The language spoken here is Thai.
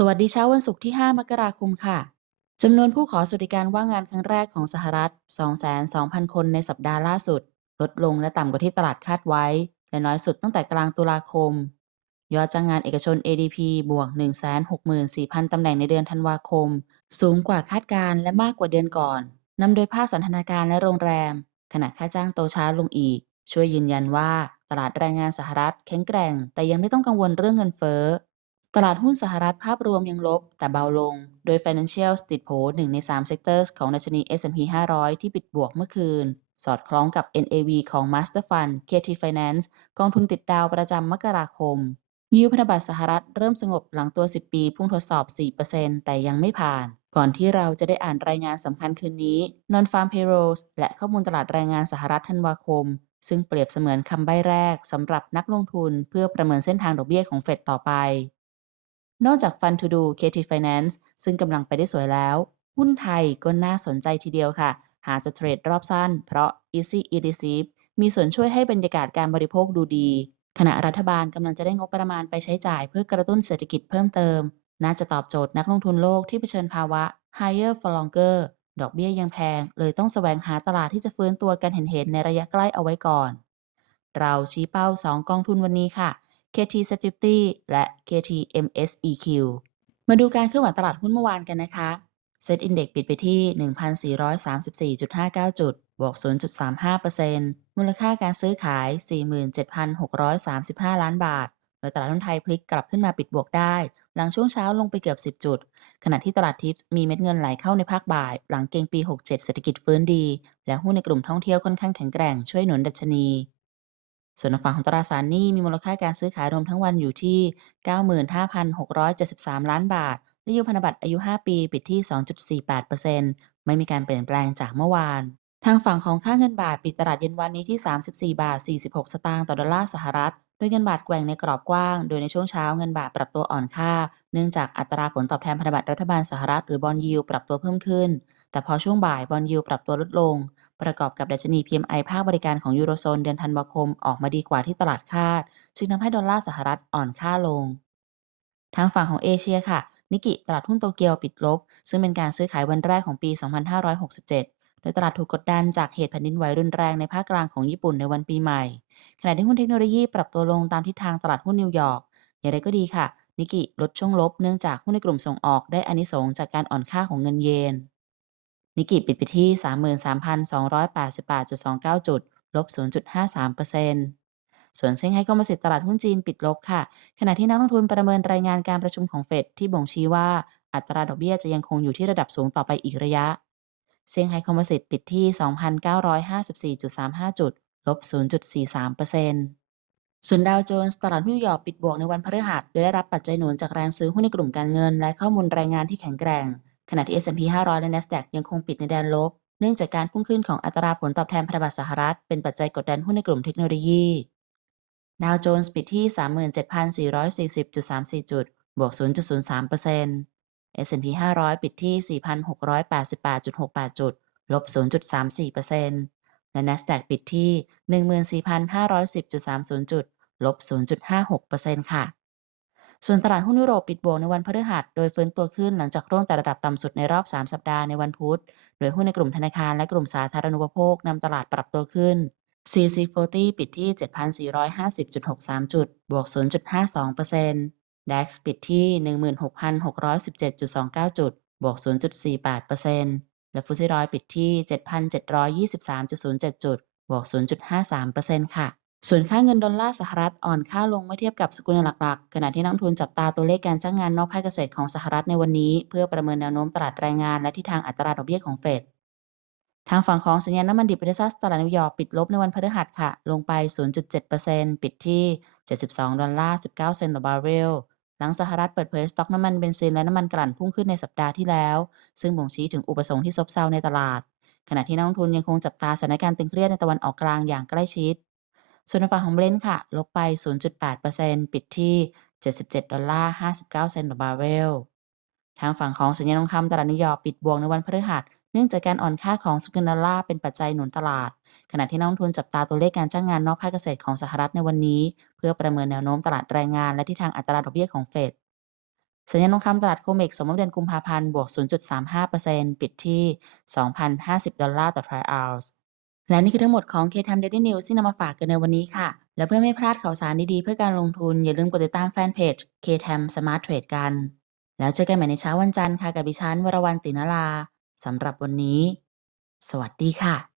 สวัสดีเช้าวันศุกร์ที่ 5 มกราคมค่ะ จำนวนผู้ขอสวัสดิการว่างงานครั้งแรกของสหรัฐ202,000 คนในสัปดาห์ล่าสุด ลดลงและต่ำกว่าที่ตลาดคาดไว้ และน้อยสุดตั้งแต่กลางตุลาคม ยอดจ้างงานเอกชน ADP บวก 164,000 ตำแหน่งในเดือนธันวาคม สูงกว่าคาดการณ์และมากกว่าเดือนก่อน นำโดยภาคสันทนาการและโรงแรม ขณะค่าจ้างโตช้าลงอีก ช่วยยืนยันว่าตลาดแรงงานสหรัฐแข็งแกร่ง แต่ยังไม่ต้องกังวลเรื่องเงินเฟ้อ ตลาดหุ้นสหรัฐภาพรวมยังลบแต่เบาลง โดย Financials ติดโผหนึ่งใน3เซกเตอร์ของดัชนี S&P 500 ที่ปิดบวกเมื่อคืน สอดคล้องกับ NAV ของ Master Fund KT Finance กองทุนติดดาวประจำมกราคมยิวพันธบัตรสหรัฐเริ่มสงบหลังตัว 10 ปีพุ่งทดสอบ 4%แต่ยังไม่ผ่าน ก่อนที่เราจะได้อ่านรายงานสำคัญคืนนี้ Non-Farm Payrolls และข้อมูลตลาดแรงงานสหรัฐธันวาคม ซึ่งเปรียบเสมือนคำใบ้แรกสำหรับนักลงทุนเพื่อประเมินเส้นทางดอกเบี้ยของเฟดต่อไป นอกจาก Fund to do KT Finance ซึ่งกำลังไปได้สวยแล้ว หุ้นไทยก็น่าสนใจทีเดียวค่ะ หาจะเทรดรอบสั้น เพราะ Easy e r e c e i v e มีส่วนช่วยให้บรรยากาศการบริโภคดูดี ขณะรัฐบาลกำลังจะได้งบประมาณไปใช้จ่ายเพื่อกระตุ้นเศรษฐกิจเพิ่มเติม น่าจะตอบโจทย์นักลงทุนโลกที่เผชิญภาวะ higher for longer ดอกเบี้ยยังแพง เลยต้องแสวงหาตลาดที่จะฟื้นตัวกันเห็นๆในระยะใกล้เอาไว้ก่อน เราชี้เป้า 2 กองทุนวันนี้ค่ะ KT S50 และ KT MSEQ มาดูการเคลื่อนไหวตลาดหุ้นเมื่อวานกันนะคะเซ็ตอินเด็กปิดไปที่ 1,434.59 จุด บวก 0.35%มูลค่าการซื้อขาย 47,635 ล้านบาท โดยตลาดหุ้นไทยพลิกกลับขึ้นมาปิดบวกได้ หลังช่วงเช้าลงไปเกือบ 10 จุด ขณะที่ตลาดทิปส์มีเม็ดเงินไหลเข้าในภาคบ่าย หลังเกงปี 67 เศรษฐกิจฟื้นดี และหุ้นในกลุ่มท่องเที่ยวค่อนข้างแข็งแกร่งช่วยหนุนดัชนี ส่วนฝั่งของตราสารหนี้มีมูลค่าการซื้อขายรวมทั้งวันอยู่ที่ 95,673 ล้านบาท และยูพันธบัตรอายุ 5 ปี ปิดที่ 2.48%ไม่มีการเปลี่ยนแปลงจากเมื่อวาน ทางฝั่งของค่าเงินบาทปิดตลาดเย็นวันนี้ที่ 34 บาท 46 สตางค์ต่อดอลลาร์สหรัฐ โดยเงินบาทแกว่งในกรอบกว้าง โดยในช่วงเช้าเงินบาทปรับตัวอ่อนค่า เนื่องจากอัตราผลตอบแทนพันธบัตรรัฐบาลสหรัฐหรือบอนยิวปรับตัวเพิ่มขึ้น แต่พอช่วงบ่ายบอนยิวปรับตัวลดลง ประกอบกับดัชนี PMI ภาคบริการของยูโรโซนเดือนธันวาคมออกมาดีกว่าที่ตลาดคาด จึงทำให้ดอลลาร์สหรัฐอ่อนค่าลง ทางฝั่งของเอเชียค่ะ นิกิตลาดหุ้นโตเกียวปิดลบ ซึ่งเป็นการซื้อขายวันแรกของปี 2567 โดยตลาดถูกกดดันจากเหตุแผ่นดินไหวรุนแรงในภาคกลางของญี่ปุ่นในวันปีใหม่ ขณะที่หุ้นเทคโนโลยีปรับตัวลงตามทิศทางตลาดหุ้นนิวยอร์ก อย่างไรก็ดีค่ะ นิกิลดช่วงลบเนื่องจากหุ้นในกลุ่มส่งออกได้อานิสงจากการอ่อนค่าของเงินเยน นิกิปิดไปที่ 33,288.29 จุด ลบ 0.53%ส่วนเซี่ยงไฮ้คอมโพสิตตลาดหุ้นจีนปิดลบค่ะ ขณะที่นักลงทุนประเมินรายงานการประชุมของเฟดที่บ่งชี้ว่าอัตราดอกเบี้ยจะยังคงอยู่ที่ระดับสูงต่อไปอีกระยะ เซี่ยงไฮ้คอมโพสิตปิดที่ 2,954.35 จุด ลบ 0.43%ส่วนดาวโจนส์ตลาดหุ้นนิวยอร์กปิดบวกในวันพฤหัสโดยได้รับปัจจัยหนุนจากแรงซื้อหุ้นในกลุ่มการเงิน และข้อมูลรายงานที่แข็งแกร่ง ขณะที่ S&P 500 และ NASDAQ ยังคงปิดในแดนลบ เนื่องจากการพุ่งขึ้นของอัตราผลตอบแทนพันธบัตรสหรัฐ เป็นปัจจัยกดดันหุ้นในกลุ่มเทคโนโลยี ดาวโจนส์ปิดที่ 37,440.34 จุด บวก 0.03% S&P 500 ปิดที่ 4,688.68 จุด ลบ 0.34%และ NASDAQ ปิดที่ 14,510.30 จุด ลบ 0.56%ค่ะ ส่วนตลาดหุ้นยุโรปปิดบวกในวันพฤหัส โดยฟื้นตัวขึ้นหลังจากร่วงแต่ระดับต่ำสุดในรอบ 3 สัปดาห์ในวันพุธ โดยหุ้นในกลุ่มธนาคารและกลุ่มสาธารณูปโภคนำตลาดปรับตัวขึ้น CC40 ปิดที่ 7,450.63 จุด บวก 0.52% DAX ปิดที่ 16,617.29 จุด บวก 0.48%และฟุตซี่ร้อยปิดที่ 7,723.07 จุด บวก 0.53%ค่ะ ส่วนค่าเงินดอลลาร์สหรัฐอ่อนค่าลงเมื่อเทียบกับสกุลเงินหลักๆ ขณะที่นักทุนจับตาตัวเลขการจ้างงานนอกภาคเกษตรของสหรัฐในวันนี้ เพื่อประเมินแนวโน้มตลาดแรงงานและทิศทางอัตราดอกเบี้ยของเฟด ทางฝั่งของสัญญาณน้ำมันดิบเบรซัสตลาดนิวยอร์กปิดลบในวันพฤหัสค่ะ ลงไป 0.7%ปิดที่ 72 ดอลลาร์ 19 เซนต์ต่อบาร์เรล หลังสหรัฐเปิดเผยสต็อกน้ำมันเบนซินและน้ำมันกลั่นพุ่งขึ้นในสัปดาห์ที่แล้ว ซึ่งบ่งชี้ถึงอุปสงค์ที่ซบเซาในตลาด ขณะที่นักลงทุนยังคงจับตาสถานการณ์ตึงเครียดในตะวันออกกลางอย่างใกล้ชิด ส่วนฝั่งของเบรนท์ค่ะ ลบไป 0.8%ปิดที่ 77 ดอลลาร์ 59 เซนต์ต่อบาร์เรล ทางฝั่งของสัญญาณทองคำตลาดนิวยอร์กปิดบวกในวันพฤหัส เนื่องจากการอ่อนค่าของสกุลดอลลาร์เป็นปัจจัยหนุนตลาด ขณะที่นักลงทุนจับตาตัวเลขการจ้างงานนอกภาคเกษตรของสหรัฐในวันนี้ เพื่อประเมินแนวโน้มตลาดแรงงานและทิศทางอัตราดอกเบี้ยของเฟดสัญญาณทองคำตลาดโคเมกสมมติเดือนกุมภาพันธ์บวก 0.35%ปิดที่ 2,050 ดอลลาร์ต่อทรัลออนซ์ และนี่คือทั้งหมดของ K-Time Daily News ที่นำมาฝากกันในวันนี้ค่ะ และเพื่อไม่พลาดข่าวสารดีๆ เพื่อการลงทุน อย่าลืมกดติดตามแฟนเพจ K-Time Smart Trade กัน แล้วเจอกันใหม่ในเช้าวันจันทร์ค่ะกับดิฉันวรวรรณตินาลาสำหรับวันนี้ สวัสดีค่ะ